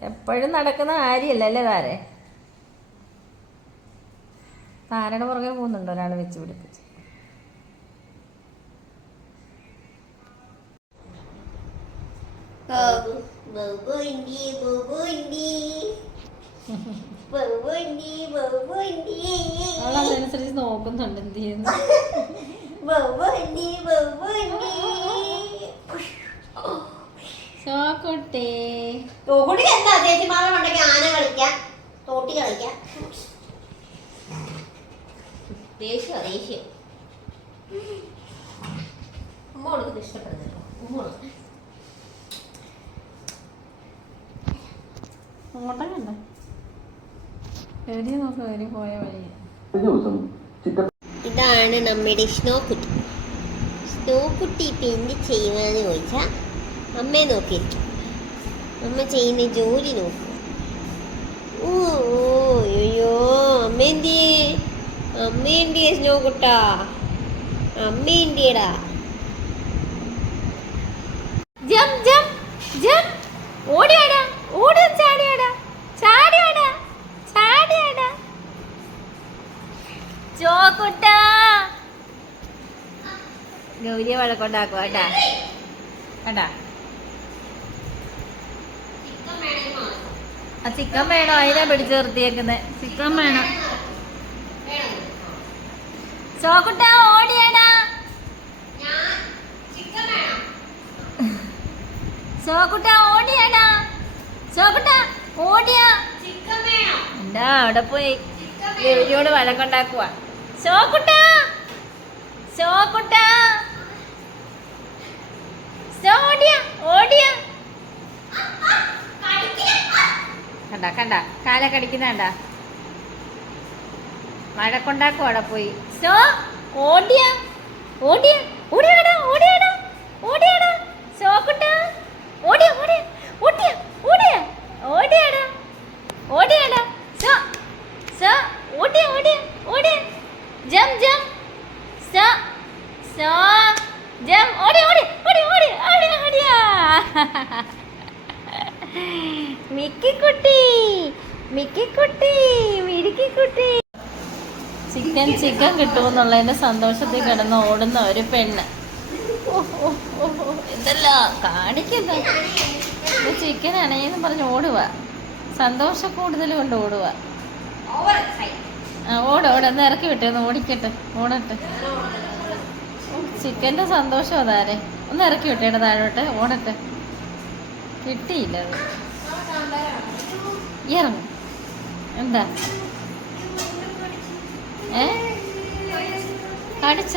എപ്പോഴും നടക്കുന്ന കാര്യമല്ല അല്ലേ താരെ? താരയുടെ പുറകെ പോകുന്നുണ്ട് ഒരാൾ വെച്ച് പിടിപ്പിച്ച്? അതനുസരിച്ച് നോക്കുന്നുണ്ട് എന്ത് ചെയ്യുന്നു? ബബുണ്ടി ബബുണ്ടി ചോക്കുട്ടി. തോട്ടി എന്താ ചേച്ചിമാരുടെ മണ്ടയ്ക്ക് ആന കളിക്കാം തോട്ടി കളിക്കാം. ദേഷ്യോ ദേഷ്യോ? ഉമ്മ കൊടുക്കുന്നത് ഇഷ്ടപ്പെടുന്നില്ല. ഉമ്മ പോയ വഴി ഇതാണ് നമ്മുടെ സ്നോ കുട്ടി സ്നോ കുട്ടി ഇപ്പം എന്ത് ചെയ്യുന്നതെന്ന് ചോദിച്ചാൽ അമ്മയെ നോക്കിയിരിക്കും അമ്മ ചെയ്യുന്ന ജോലി നോക്കും. ഓ ഓ, അയ്യോ അമ്മ എന്തിയേ? സ്നോ കുട്ടാ അമ്മ എന്തിയടാ? ജം ജം ജം. ഓടിയാടാ ഓടി ചാടിയാടാ ചാടിയാടാ ചാടിയാടാ. കുട്ടാ ഗൗരിയെ വഴക്കൊണ്ടാക്കുക കേട്ടാ. കണ്ടാ? ആ ചിക്കൻ വേണോ? അതിനെ പിടിച്ചു നിർത്തിയേക്കുന്നത് ചിക്കൻ വേണം. ചോക്കുട്ട ഓടിയേടാ. ചോക്കുട്ട ഓടിയേടാ. ചോക്കുട്ട ഓടിയാ. എന്താ അവിടെ പോയി? ദേവിയോട് വഴക്കുണ്ടാക്കുക ചോക്കുട്ട ചോക്കുട്ട. ഓടിയാ ഓടിയാ കണ്ട കണ്ട? കാല കടിക്കുന്ന കണ്ട കൊണ്ടാക്കും അവിടെ പോയി? സോ ഓടിയാ? ഓടിയാ? ഓടിയാടാ ഓടിയാടാ ഓടിയാടാ. ചോക്കുട്ട ഓടിയ ഓടിയ ഓടിയാ ഓടിയ ഓടിയാടാ ഓടിയാടാ. സോ സോ ഓടിയ ഓടിയ ഓടിയ. ജം ജം. സോ സോ ജം. ഓടി ഓടി ഓടി ഓടി ഓടി ഓടിയാ. മിക്കിക്കുട്ടി മിക്കിക്കുട്ടി ചിക്കൻ ചിക്കൻ കിട്ടുമെന്നുള്ളതിന്റെ സന്തോഷത്തിൽ കിടന്ന് ഓടുന്ന ഒരു പെണ്ണ്. ഓ, കാണിക്കുന്ന ചിക്കൻ അണയെന്ന് പറഞ്ഞ് ഓടുക സന്തോഷ കൂടുതൽ കൊണ്ട് ഓടുക ഓട ഓട. ഒന്ന് ഇറക്കി വിട്ടേ ഒന്ന് ഓടിക്കട്ടെ ഓടട്ടെ. ചിക്കന്റെ സന്തോഷം അതാരെ? ഒന്ന് ഇറക്കി വിട്ടേടെ താഴോട്ട് ഓടട്ടെ. കിട്ടിയില്ല. അത് ഇറങ്ങും. എന്താ? ഏ? കടിച്ച